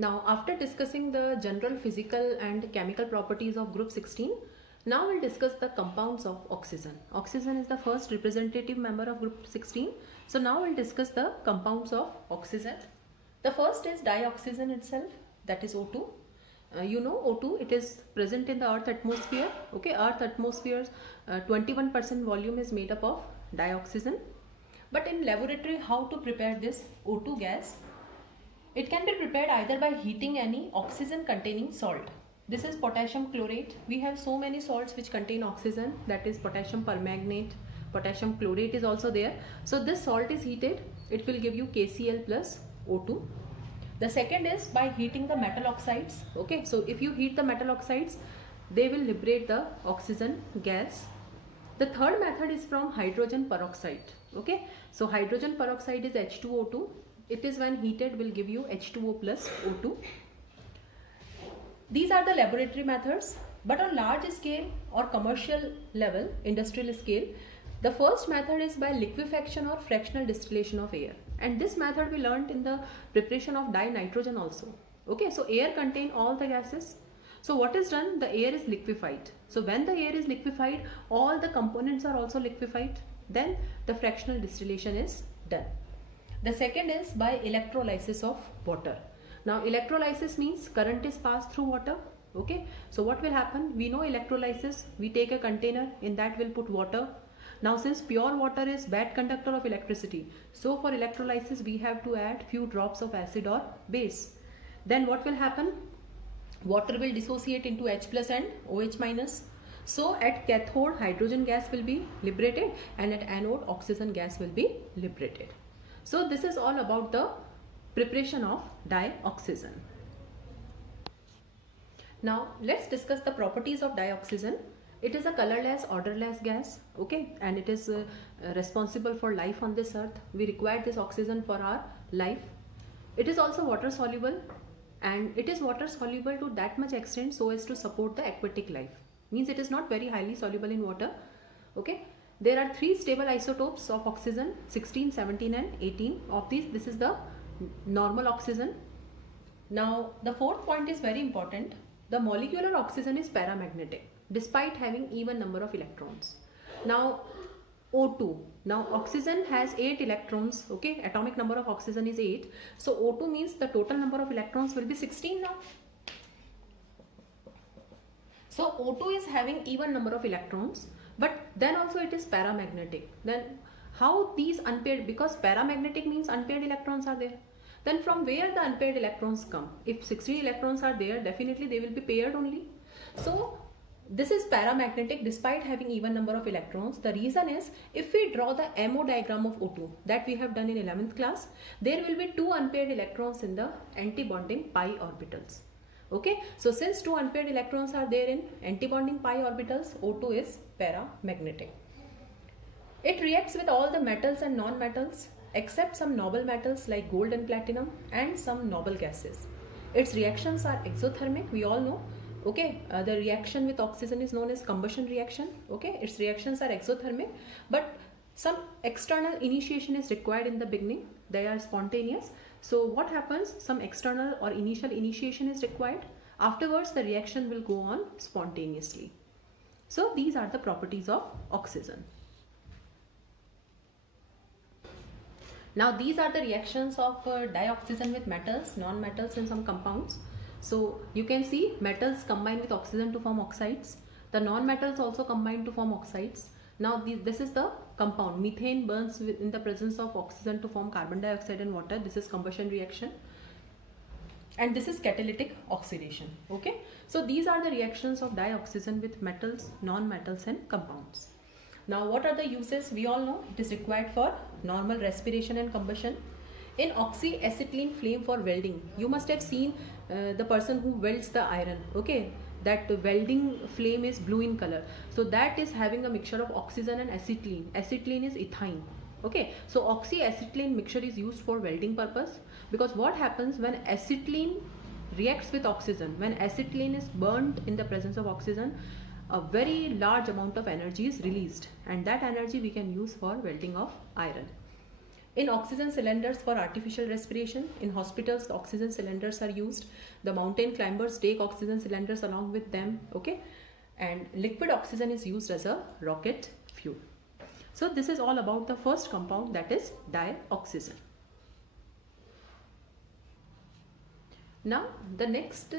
Now, after discussing the general physical and chemical properties of group 16, now we'll discuss the compounds of oxygen. Oxygen is the first representative member of group 16. So now we'll discuss the compounds of oxygen. The first is dioxygen itself, that is O2. You know O2, it is present in the earth atmosphere. Okay, earth atmosphere's 21% volume is made up of dioxygen. But in laboratory, how to prepare this O2 gas? It can be prepared either by heating any oxygen containing salt. This is potassium chlorate. We have so many salts which contain oxygen, that is potassium permanganate, potassium chlorate is also there. So this salt is heated, it will give you KCl plus O2. The second is by heating the metal oxides. Okay, so if you heat the metal oxides, they will liberate the oxygen gas. The third method is from hydrogen peroxide. Okay, so hydrogen peroxide is H2O2. It is when heated will give you H2O plus O2. These are the laboratory methods, but on large scale or commercial level, industrial scale, the first method is by liquefaction or fractional distillation of air. And this method we learned in the preparation of dinitrogen also. Okay, so air contain all the gases. So what is done? The air is liquefied. So when the air is liquefied, all the components are also liquefied. Then the fractional distillation is done. The second is by electrolysis of water. Now electrolysis means current is passed through water. Okay, so what will happen? We know electrolysis, we take a container, in that we'll put water. Now since pure water is bad conductor of electricity, so for electrolysis we have to add few drops of acid or base. Then what will happen? Water will dissociate into H plus and OH minus. So at cathode hydrogen gas will be liberated and at anode oxygen gas will be liberated. So this is all about the preparation of dioxygen. Now let's discuss the properties of dioxygen. It is a colorless, odorless gas, okay, and it is responsible for life on this earth. We require this oxygen for our life. It is also water soluble, and it is water soluble to that much extent so as to support the aquatic life. Means it is not very highly soluble in water, okay. There are 3 stable isotopes of oxygen, 16, 17 and 18. Of these, this is the normal oxygen. Now the fourth point is very important. The molecular oxygen is paramagnetic despite having even number of electrons. Now O2, now oxygen has 8 electrons, okay, atomic number of oxygen is 8. So O2 means the total number of electrons will be 16 now. So O2 is having even number of electrons, but then also it is paramagnetic. Then how these unpaired, because paramagnetic means unpaired electrons are there. Then from where the unpaired electrons come? If 16 electrons are there, definitely they will be paired only. So this is paramagnetic despite having even number of electrons. The reason is, if we draw the MO diagram of O2 that we have done in 11th class, there will be 2 unpaired electrons in the antibonding pi orbitals. Okay, so since 2 unpaired electrons are there in antibonding pi orbitals, O2 is paramagnetic. It reacts with all the metals and non-metals except some noble metals like gold and platinum and some noble gases. Its reactions are exothermic, we all know. Okay, the reaction with oxygen is known as combustion reaction. Okay, its reactions are exothermic, but some external initiation is required in the beginning. They are spontaneous. So what happens? Some external or initial initiation is required. Afterwards, the reaction will go on spontaneously. So these are the properties of oxygen. Now these are the reactions of dioxygen with metals, non-metals and some compounds. So you can see metals combine with oxygen to form oxides. The non-metals also combine to form oxides. Now this is the compound. Methane burns in the presence of oxygen to form carbon dioxide and water. This is combustion reaction. And this is catalytic oxidation. Okay. So these are the reactions of dioxygen with metals, non-metals and compounds. Now what are the uses? We all know it is required for normal respiration and combustion. In oxyacetylene flame for welding, you must have seen the person who welds the iron, okay, that welding flame is blue in color. So that is having a mixture of oxygen and acetylene. Acetylene is ethine. Okay, so oxyacetylene mixture is used for welding purpose, because what happens when acetylene reacts with oxygen, when acetylene is burnt in the presence of oxygen, a very large amount of energy is released, and that energy we can use for welding of iron. In oxygen cylinders for artificial respiration, in hospitals the oxygen cylinders are used. The mountain climbers take oxygen cylinders along with them, okay? And liquid oxygen is used as a rocket fuel. So this is all about the first compound, that is dioxygen. Now the next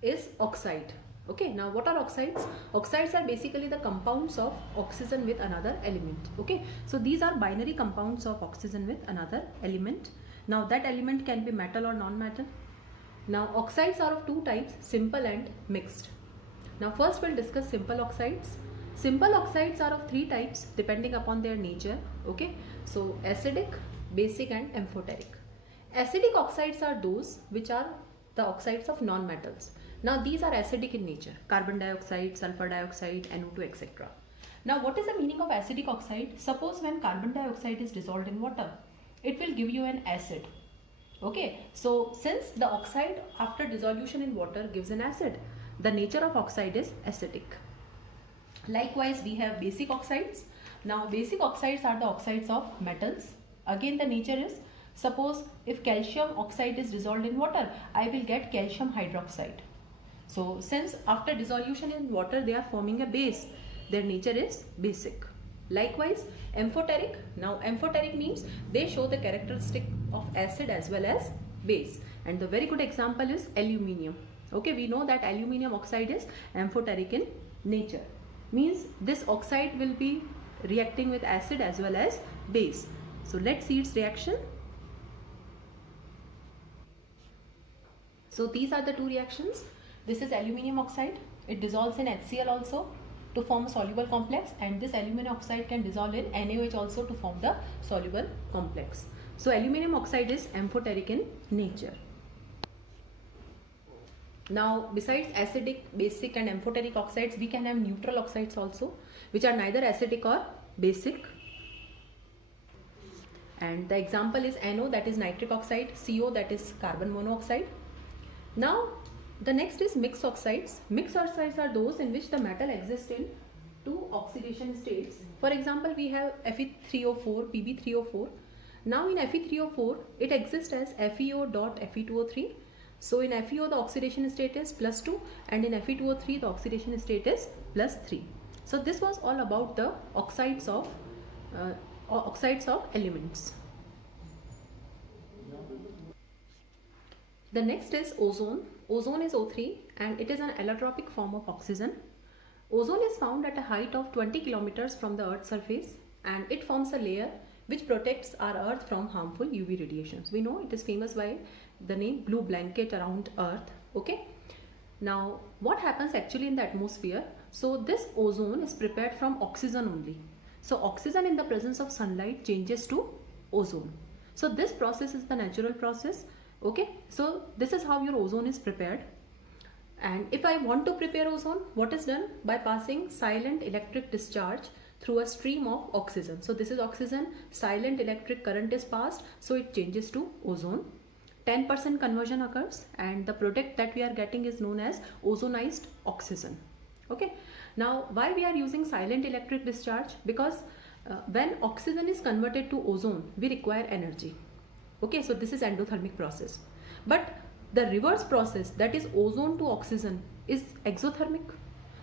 is oxide. Okay, now what are oxides? Oxides are basically the compounds of oxygen with another element. Okay, so these are binary compounds of oxygen with another element. Now that element can be metal or non-metal. Now oxides are of two types, simple and mixed. Now first we'll discuss simple oxides. Simple oxides are of three types depending upon their nature. Okay, so acidic, basic and amphoteric. Acidic oxides are those which are the oxides of non-metals. Now these are acidic in nature, carbon dioxide, sulfur dioxide, NO2, etc. Now what is the meaning of acidic oxide? Suppose when carbon dioxide is dissolved in water, it will give you an acid. Okay, so since the oxide after dissolution in water gives an acid, the nature of oxide is acidic. Likewise, we have basic oxides. Now basic oxides are the oxides of metals. Again the nature is, suppose if calcium oxide is dissolved in water, I will get calcium hydroxide. So since after dissolution in water they are forming a base, their nature is basic. Likewise, amphoteric. Now amphoteric means they show the characteristic of acid as well as base. And the very good example is aluminium. Okay, we know that aluminium oxide is amphoteric in nature. Means this oxide will be reacting with acid as well as base. So let's see its reaction. So these are the two reactions. This is aluminium oxide. It dissolves in HCl also to form a soluble complex, and this aluminium oxide can dissolve in NaOH also to form the soluble complex. So aluminium oxide is amphoteric in nature. Now besides acidic, basic and amphoteric oxides, we can have neutral oxides also, which are neither acidic or basic. And the example is NO, that is nitric oxide, CO, that is carbon monoxide. Now the next is mixed oxides. Mixed oxides are those in which the metal exists in two oxidation states. For example, we have Fe3O4, Pb3O4. Now in Fe3O4, it exists as FeO.Fe2O3. So in FeO the oxidation state is +2 and in Fe2O3 the oxidation state is +3. So this was all about the oxides of elements. The next is ozone. Ozone is O3 and it is an allotropic form of oxygen. Ozone is found at a height of 20 kilometers from the Earth's surface, and it forms a layer which protects our Earth from harmful UV radiations. We know it is famous by the name blue blanket around Earth. Okay. Now what happens actually in the atmosphere? So this ozone is prepared from oxygen only. So oxygen in the presence of sunlight changes to ozone. So this process is the natural process. Okay, so this is how your ozone is prepared. And if I want to prepare ozone, what is done? By passing silent electric discharge through a stream of oxygen. So this is oxygen, silent electric current is passed, so it changes to ozone. 10% conversion occurs and the product that we are getting is known as ozonized oxygen. Okay, now why we are using silent electric discharge? Because when oxygen is converted to ozone, we require energy. Okay, so this is endothermic process. But the reverse process, that is ozone to oxygen, is exothermic.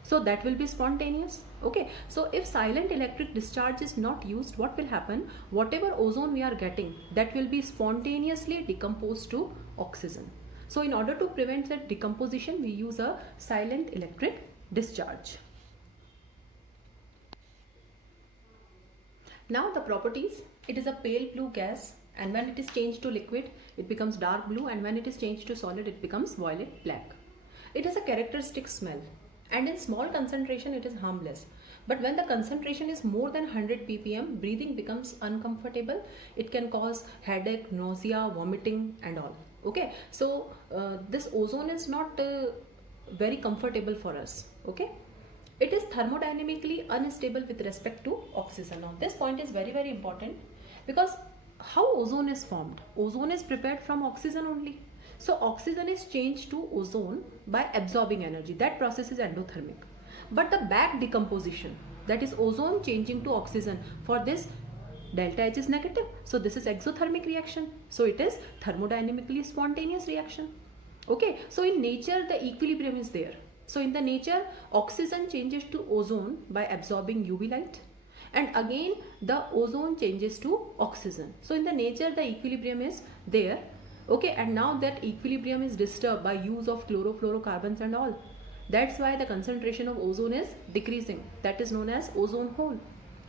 So that will be spontaneous. Okay, so if silent electric discharge is not used, what will happen? Whatever ozone we are getting, that will be spontaneously decomposed to oxygen. So in order to prevent that decomposition, we use a silent electric discharge. Now the properties, it is a pale blue gas, and when it is changed to liquid it becomes dark blue, and when it is changed to solid it becomes violet black. It has a characteristic smell, and in small concentration it is harmless, but when the concentration is more than 100 ppm, breathing becomes uncomfortable. It can cause headache, nausea, vomiting and all. Okay, so this ozone is not very comfortable for us. Okay, it is thermodynamically unstable with respect to oxygen. Now this point is very, very important, because how ozone is formed? Ozone is prepared from oxygen only. So oxygen is changed to ozone by absorbing energy. That process is endothermic. But the back decomposition, that is ozone changing to oxygen, for this delta H is negative. So this is exothermic reaction. So it is thermodynamically spontaneous reaction. Okay, so in nature the equilibrium is there. So in the nature, oxygen changes to ozone by absorbing UV light, and again the ozone changes to oxygen. So in the nature the equilibrium is there. Okay, and now that equilibrium is disturbed by use of chlorofluorocarbons and all. That's why the concentration of ozone is decreasing. That is known as ozone hole.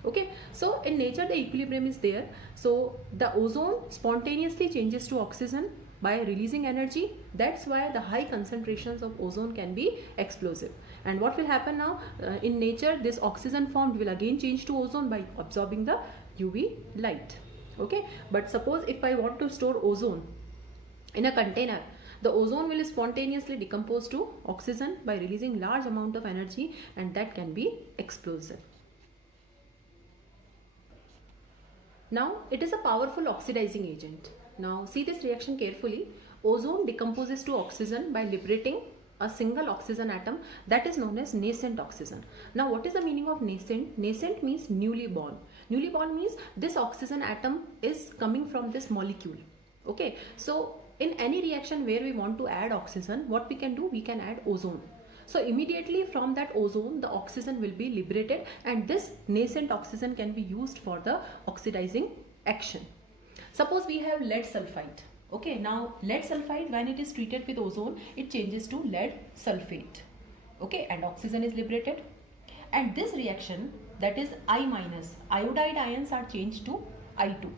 Okay, so in nature the equilibrium is there. So the ozone spontaneously changes to oxygen by releasing energy. That's why the high concentrations of ozone can be explosive. And what will happen now? In nature, this oxygen formed will again change to ozone by absorbing the UV light. Okay, but suppose if I want to store ozone in a container, the ozone will spontaneously decompose to oxygen by releasing large amount of energy, and that can be explosive. Now it is a powerful oxidizing agent. Now see this reaction carefully. Ozone decomposes to oxygen by liberating a single oxygen atom, that is known as nascent oxygen. Now what is the meaning of nascent? Nascent means newly born. Newly born means this oxygen atom is coming from this molecule. Okay, so in any reaction where we want to add oxygen, what we can do? We can add ozone. So immediately from that ozone the oxygen will be liberated, and this nascent oxygen can be used for the oxidizing action. Suppose we have lead sulfide. Okay, now lead sulfide, when it is treated with ozone, it changes to lead sulfate. Okay, and oxygen is liberated, and this reaction, that is I minus, iodide ions are changed to I2,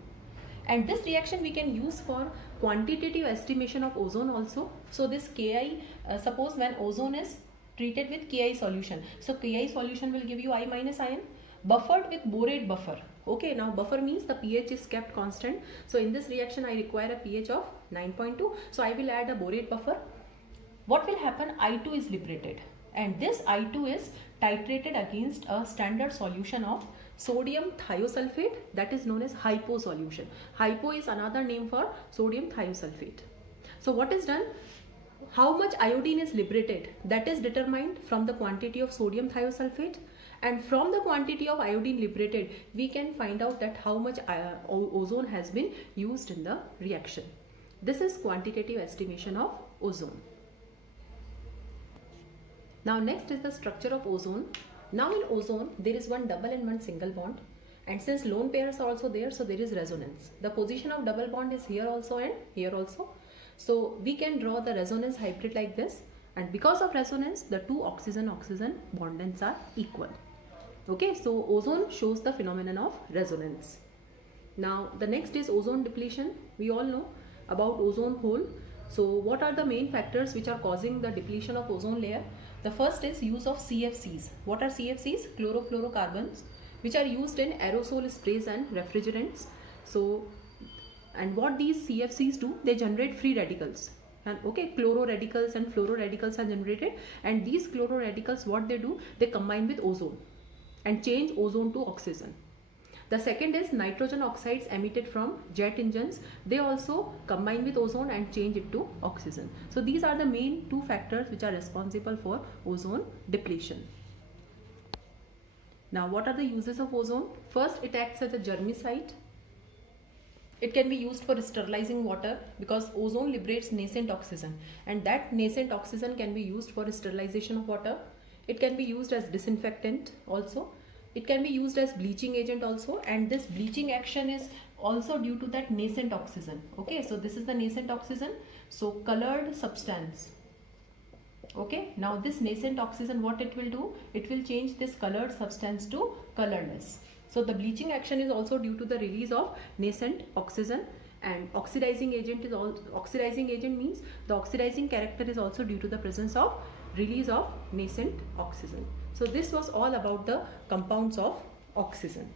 and this reaction we can use for quantitative estimation of ozone also. So this Ki, suppose when ozone is treated with Ki solution, so Ki solution will give you I minus ion buffered with borate buffer. Okay, now buffer means the pH is kept constant. So in this reaction I require a pH of 9.2. So I will add a borate buffer. What will happen? I2 is liberated, and this I2 is titrated against a standard solution of sodium thiosulfate, that is known as hypo solution. Hypo is another name for sodium thiosulfate. So what is done? How much iodine is liberated, that is determined from the quantity of sodium thiosulfate, and from the quantity of iodine liberated we can find out that how much ozone has been used in the reaction. This is quantitative estimation of ozone. Now next is the structure of ozone. Now in ozone there is one double and one single bond, and since lone pairs are also there, so there is resonance. The position of double bond is here also and here also. So we can draw the resonance hybrid like this, and because of resonance the two oxygen-oxygen bond lengths are equal. Okay, so ozone shows the phenomenon of resonance. Now the next is ozone depletion. We all know about ozone hole. So what are the main factors which are causing the depletion of ozone layer? The first is use of CFCs. What are CFCs? Chlorofluorocarbons, which are used in aerosol sprays and refrigerants. So, and what these CFCs do, they generate free radicals. And okay, chloro radicals and fluoro radicals are generated, and these chloro radicals, what they do, they combine with ozone and change ozone to oxygen. The second is nitrogen oxides emitted from jet engines. They also combine with ozone and change it to oxygen. So these are the main two factors which are responsible for ozone depletion. Now what are the uses of ozone? First, it acts as a germicide. It can be used for sterilizing water because ozone liberates nascent oxygen, and that nascent oxygen can be used for sterilization of water. It can be used as disinfectant also. It can be used as bleaching agent also, and this bleaching action is also due to that nascent oxygen. Okay, so this is the nascent oxygen, so colored substance. Okay, now this nascent oxygen, what it will do? It will change this colored substance to colorless. So the bleaching action is also due to the release of nascent oxygen, and oxidizing agent is all, oxidizing agent means the oxidizing character is also due to the presence of release of nascent oxygen. So this was all about the compounds of oxygen.